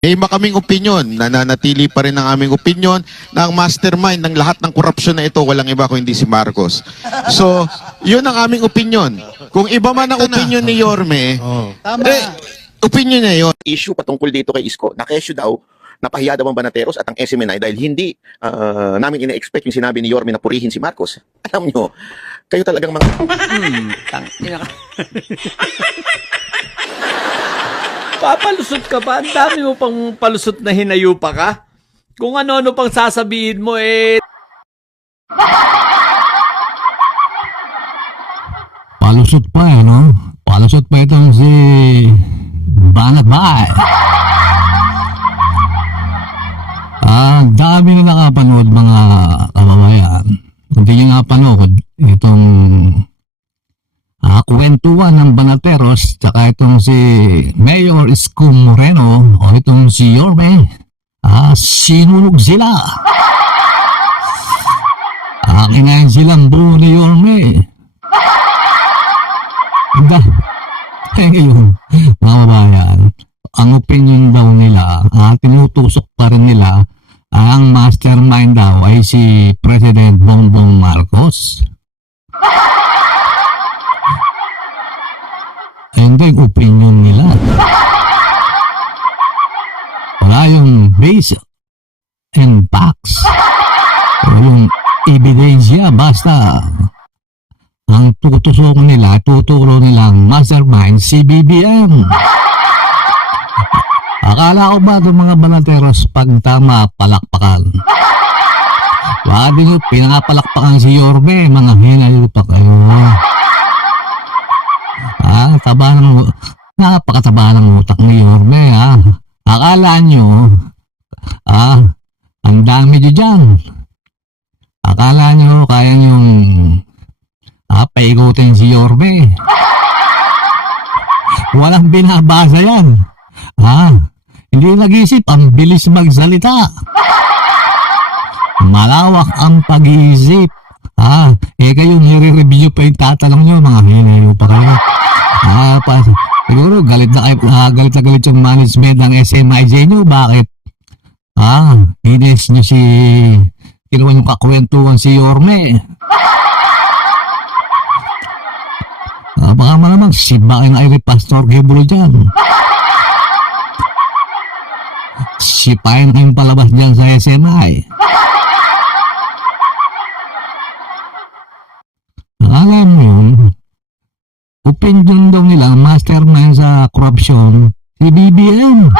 May iba kaming opinion, nananatili pa rin ang aming opinion na ang mastermind ng lahat ng korupsyon na ito, walang iba kundi si Marcos. So, yun ang aming opinion. Kung iba man ang opinion ni Yorme, opinion niya yun. Issue patungkol dito kay Isko, na-kesyo daw, napahiya daw ang Banateros at ang SMNI dahil hindi namin ina-expect yung sinabi ni Yorme na purihin si Marcos. Alam nyo, kayo talagang mga... Papalusot ka pa? Ang dami mo pang palusot na hinayupa ka? Kung ano-ano pang sasabihin mo Palusot pa no? Palusot pa itong si Banabay. Dami na nakapanood mga kababayan. Hindi nyo napanood itong kwentuhan ng Banateros tsaka itong si Mayor Isko Moreno o itong si Yorme. Sinunog sila. Kinain silang buo ni Yorme. Ngayon, mga kababayan, ang opinion daw nila, tinutusok pa rin nila, ang mastermind daw ay si President Bongbong Marcos. Hindi yung opinion nila. Wala yung base and facts. Yung ebidensya, basta ang tuturo nilang mastermind si BBM. Akala ko ba itong mga Banateros pag tama palakpakan? Baka din yung pinapalakpakan si Yorme, mga hinayupak kayo. Napakataba ng utak ni Yorme, Akala nyo, ang dami nyo dyan. Akala nyo, kaya nyong paikutin si Yorme. Walang binabasa yan. Hindi nag-isip, ang bilis magsalita. Malawak ang pag-iisip. Kayo nire-review pa yung tatanong nyo, mga hinayo pa kayo. Siguro galit na galit yung management ng SMIJ nyo. Bakit? Hinis nyo kinuha yung kakwentuhan si Yorme. Baka malamang sibain ay ni Pastor Gabriel dyan. Sipain kayong palabas dyan sa SMI. Alam mo yun, opinion daw nila mastermind sa corruption si BBM.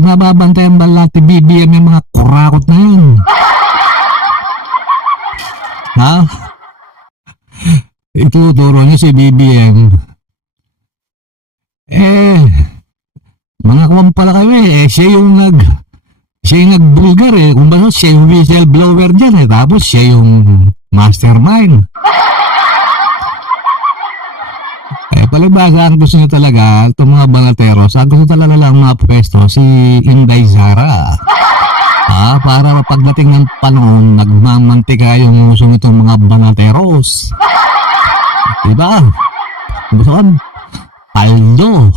Mababantayan ba lahat ni BBM yung mga kurakot na yun? Ituturo niyo si BBM. Mga kuwan pala kayo siya yung nagbulgar kung ba siya yung whistleblower dyan tapos siya yung mastermind. Palibasa, ang gusto nyo talaga itong mga Banateros, ang gusto talaga lang mga pwesto si Inday Sara. Para pagdating ng panahon, nagmamantika yung uso nitong mga Banateros. Diba? Gusto kan? Paldo.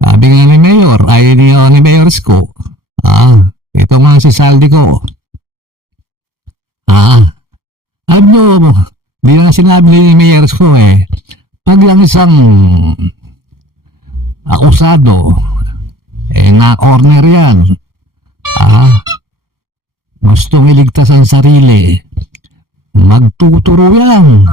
Sabi nga ni Mayor, ni Mayor Isko, ito nga si Saldi ko. Di na sinabi ni Mayor Isko pag lang isang akusado, na-corner yan. Gustong iligtas ang sarili, magtuturo yan.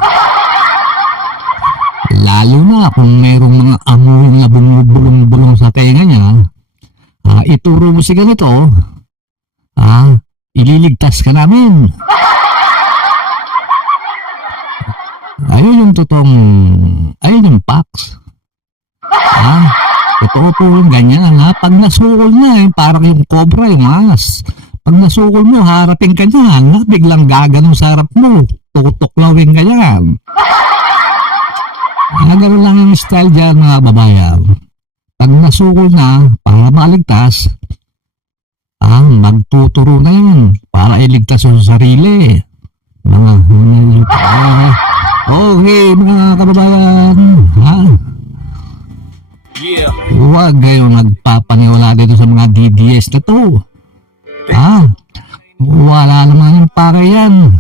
Lalo na kung mayroong mga amoy na bumubulong-bulong sa tenga niya, ituro mo si ganito, ililigtas ka namin. Ayun yung facts. Totoo po yung ganyan. Pag nasukol na, parang yung cobra, yung ahas. Pag nasukol mo, harapin ka niyan. Biglang gaganong sa harap mo. Tutuklawin ka yan. Gano'n lang yung style dyan, mga babayan. Pag nasukol na, para maaligtas, magtuturo na yan para iligtas yung sarili. Okay, mga kababayan. Ha? Huwag kayong nagpapaniwala dito sa mga DDS na to. Ha? Wala naman yung pare yan.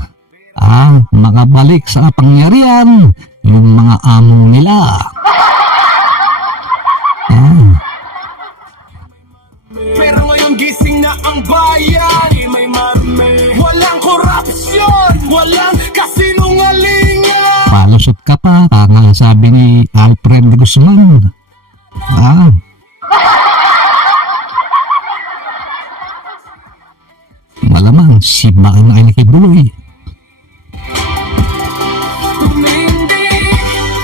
Makabalik sa pangyarihan yung mga amo nila. Pero ngayon gising na ang bayan, may marme. Walang korupsyon, walang kasinungalingan. Palusot ka pa, tanga sabi ni Alfred de Guzman. Malamang si Baka na ay nakibuloy.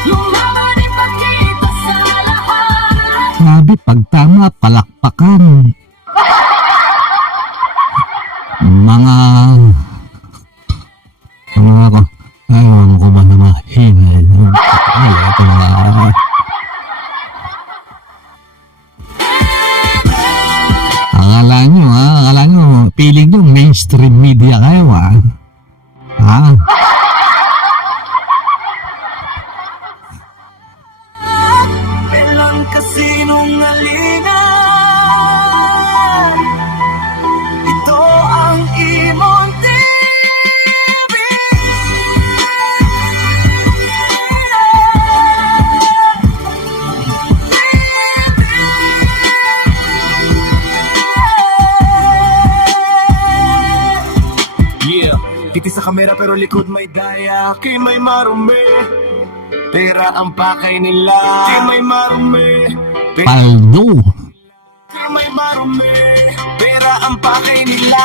Lumaban ipakita sa lahat. Sabi pag tama, palakpakan. Mga ayaw ko ba na mahinay. Ito mga akala nyo, piling nyo mainstream media kayo, Walang kasinungalingan. Ito ang Imon TV. Titi sa kamera pero likod may daya. Kay may marumi, pera ang pakay nila. Kay may marumi, paldo. kay may marumi, pera ang pakay nila.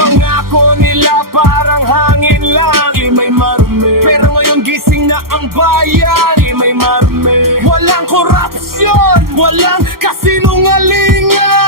Pangako nila parang hangin lang. Kay may marumi, pero ngayon gising na ang bayan. Kay may marumi, walang korupsyon, walang kasinungalingan.